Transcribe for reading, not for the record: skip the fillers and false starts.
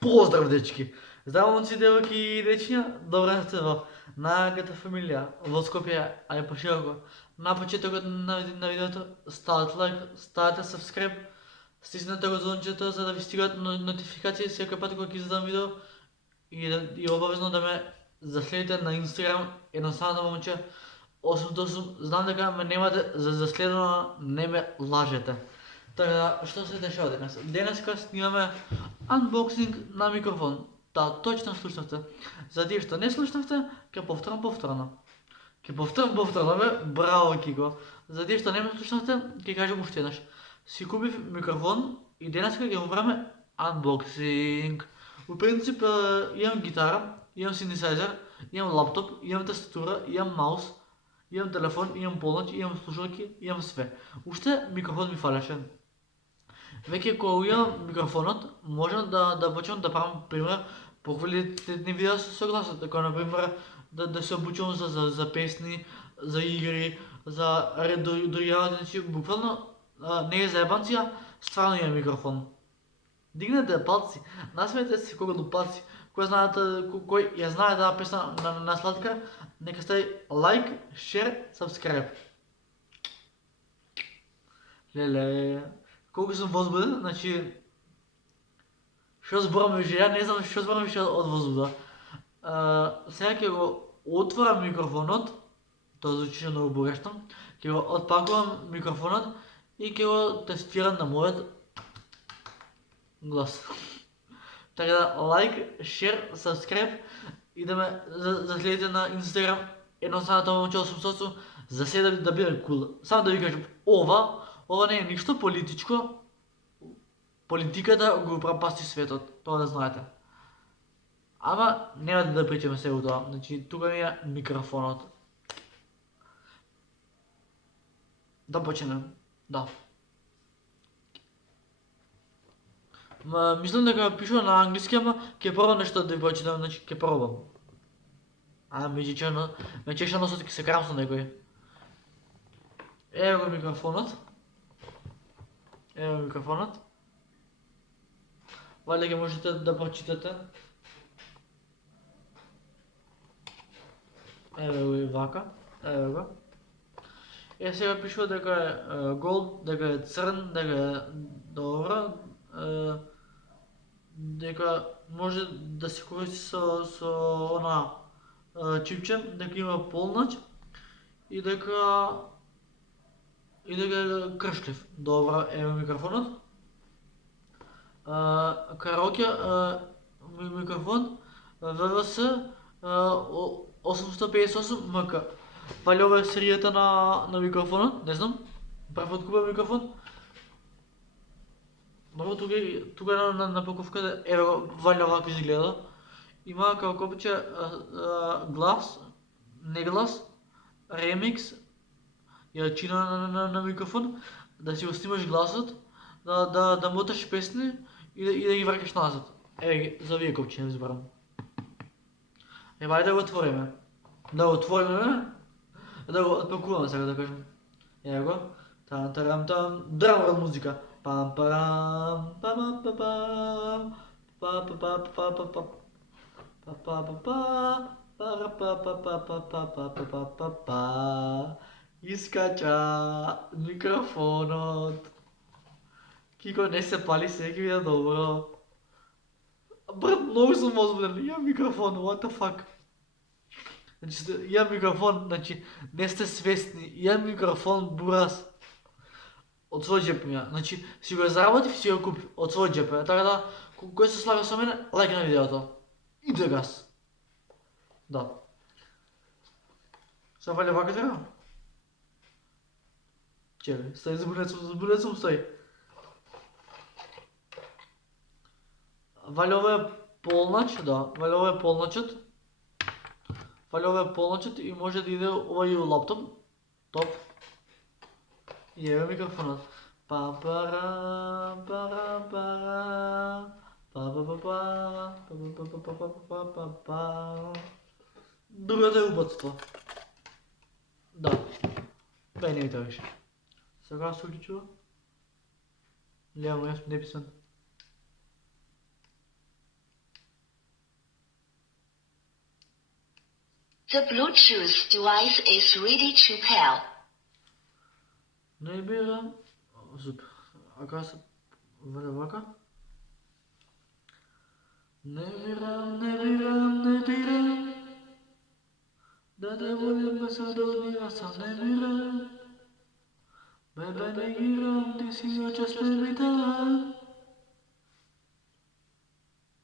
Pozdrav, dečki! Zdravo, momci, devojke i dečija, dobro ste v nagата familija, в Скопje, а и по-широко. На почеток на видеото ставате лайк, ставате subscribe, стиснете го звънчето, за да ви стигат нотификации всеки път, когато издам видео и обавезно да ме заследите на Instagram, едноставно момче 88. Знам дека ме немате за заследено, не ме лажете. Така, що се дешава денес? Денеска снимаме анбоксинг на микрофон. Да, точно слушнахте. За тие што не слушнахте, ќе повторам повторно. Бе, браво Кико. За тие што не ме слушнахте, ќе кажем уште еднаш. Си купив микрофон и денеска ќе му правиме анбоксинг. У принцип имам гитара, имам синтесайзер, имам лаптоп, имам тастатура, имам маус, имам телефон, имам полноч, имам слушалки, имам све. Уште микрофон ми фалеше. Веќе кога имам микрофонот, можам да почнам да правам, пример, поквалитетни видеа со гласот, така например да се обучувам за песни, за игри, за ред други работи, значи буквално не е заебанција, стварно имам микрофон. Дигнете палци, насмеете се кога палци. Кој ја знае таа песна на Сладка, нека стави лайк, шер, сабскрайб. Леле, колку сум возбуден, значи што зборам више, ја не знам што зборам више од возбуда. Сега ќе го отворам микрофонот, тоа звучи многу погрешно, ќе го отпакувам микрофонот и ќе го тестирам на мојот глас. Така да, лайк, шер, сабскрайб и да ме заследите на Instagram, едноставно тоа момче 800, за се да биде кул. Само да ви кажам, ова не е ништо политичко, политиката го пропасти светот, тоа да знаете. Ама нема да причаме се у тоа, значи тука ми е микрофонот. Да почнем, да. Мислам дека пишува на англиски, ама ќе пробам нешто да ви почитам, значи ќе пробам. Ме чеша носот, ќе се карам со некој. Ево го микрофонот. Ево микрофонот. Вале ќе можете да прочитате. Ево го и вака. Ево го. Сега пишува дека е голд, дека е црн, дека е добро. Дека може да се користи со она чипче, дека има полноч и дека е кршлив. Добро, ево микрофонот. Караоке микрофон ВВС 858 МК. Вали ова е серијата на микрофонот, не знам. Прв пат купувам микрофон. Добро, тука на паковката, ево вали овако изгледа. Има како копче глас, не глас, ремикс, јачина на микрофон, да си го снимаш гласот, да моташ песни и да ги вракаш назад. Еве ги, за овие копче не зборам. Ева, ајде да го отвориме. Да го отвориме, да го отпакуваме сега да кажем. Ево го. Там, драм музика. Пам парам, пам пам пам, па па па па па па. Па па па па, пара па па па па па па па па па па. Искача микрофонот. Кико не се пали, всеки видео добро. Брат, многу сум возбуден, имам микрофон, what the fuck. Значи, имам микрофон, значи, не сте свесни, имам микрофон, бурас. Од свој джеп ми ја, значи, си го заработив и си го купив, од свој джеп, така да, кој се слага со мене, лайк на видеото. И да гас. Да. Се фале вака сега? Чекай, стај, збунет сум, стај. Вали ова е полноч, да, вали ова е полночот. Вали ова е полночот и може да иде ова и у лаптоп. Топ. И ево микрофонот. Па пара пара пара па па па па. Другото е убавство. Да. Бе, не ми тоа више. Сега се уклучува. Лево, јас не писам. The Bluetooth device is ready to pair. نبيرم زب أكاس ولا وكا نبيرم دادا بولم بسادوني أصلا نبيرم بابا نبيرم تسيو just نبيرم